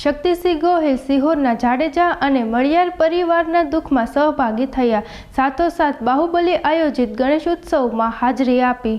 શક્તિસિંહ ગોહિલ સિહોરના જાડેજા અને મળિયાર પરિવારના દુઃખમાં સહભાગી થયા. સાથોસાથ બાહુબલી આયોજિત ગણેશોત્સવમાં હાજરી આપી.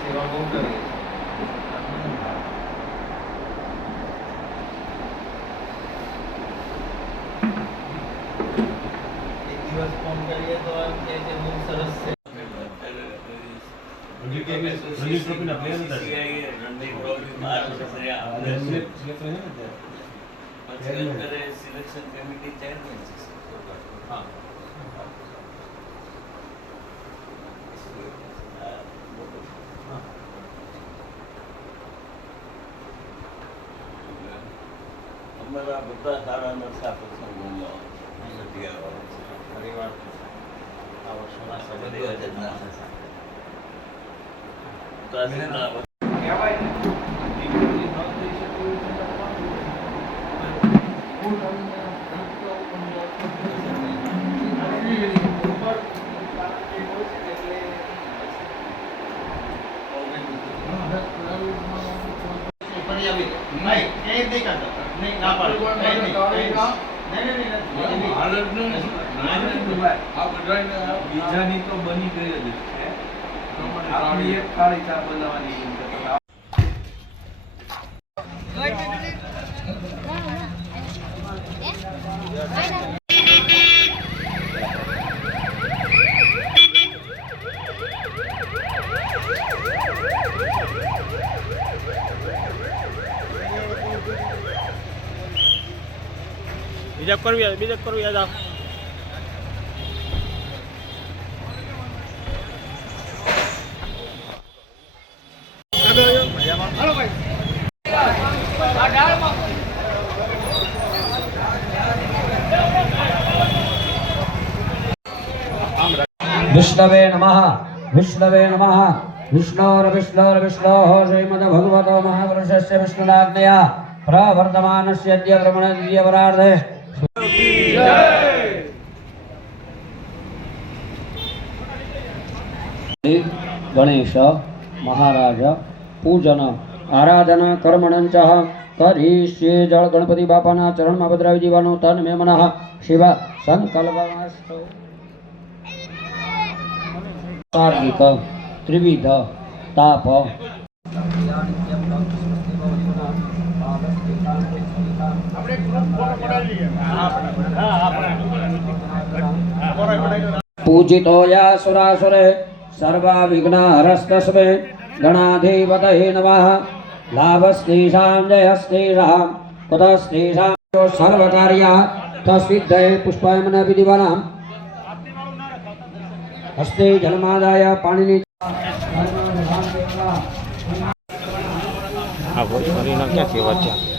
સેવા બહુ કરી એક દિવસ ફોન કરીએ તો એમ કહે કે બહુ સરસ છે રણજીત ટ્રોફી- રણજીત ટ્રોફીના player હતા. હા અમારા બધા સારા નરસા પ્રસંગોમાં સટિયાવાળા છે. પરિવાર આ વર્ષોના બધી સંબંધો વખત ના બીજાની તો બની ગઈ જ છે. કાળી ચા બનાવવાની બીજા કરવી બીજા કરવી યાદ આવ विष्णवे नमः विष्णवे नमः विष्णोर्विष्णोर्विष्णोः श्रीमद्भगवतो महापुरुषस्य विष्णुनाज्ञया प्रवर्तमानस्य अद्य કી જય. ગણેશ મહારાજ પૂજન આરાધના કર્મણંચ કરીશ્યે જળ ગણપતિ બાપાના ચરણમાં પધરાવી દેવાનું તન મે મનઃ શિવા સંકલ્પ કાર્તિક ત્રિવિધ, તાપ पूजित पूजितो यासुरासुरे सर्वाविघ्नहरस्तस्मे गणाधिपतये नम। लाभस्तेषा जयस्तेषा कुतस्तेषा सर्वकार्या, तस्विद्धये पुष्पायमनविधिवनाम् हस्ते जलमादाय पाणिनि। આ વોચ કરીને ક્યાં કહેવાય છે